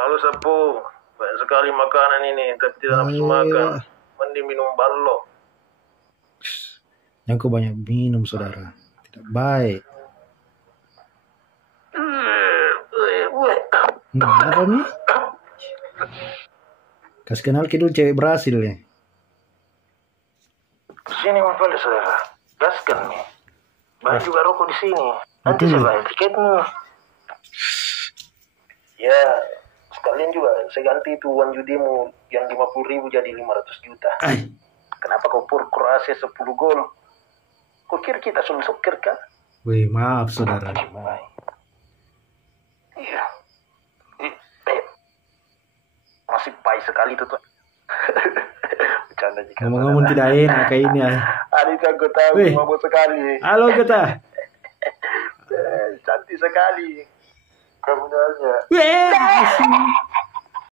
Halo Sapu, banyak sekali makanan ini, tapi tidak nafsu makan. Mending minum ballo. Yang kau banyak minum, saudara. Tidak baik. Apa nih? Kasih kenal kidul cewek Brasil ya. Sini Mempelai saudara, gaskan nih. Banyak juga rokok di sini. Nanti saya bayar tiketmu. Ya, sekalian juga saya ganti itu uang judimu yang 50.000 jadi 500 juta. Kenapa kau pur Kroasia 10 gol? Kau kira kita sudah soccer kan? Wih, maaf saudara. Iya. Masih pahit sekali itu tuh. Bercanda jika. Ngomong-ngomong tidak enak kayak ini ya. Anita aku tahu mabuk sekali. Halo kita. Cantik sekali. Kamu nanya. Weh,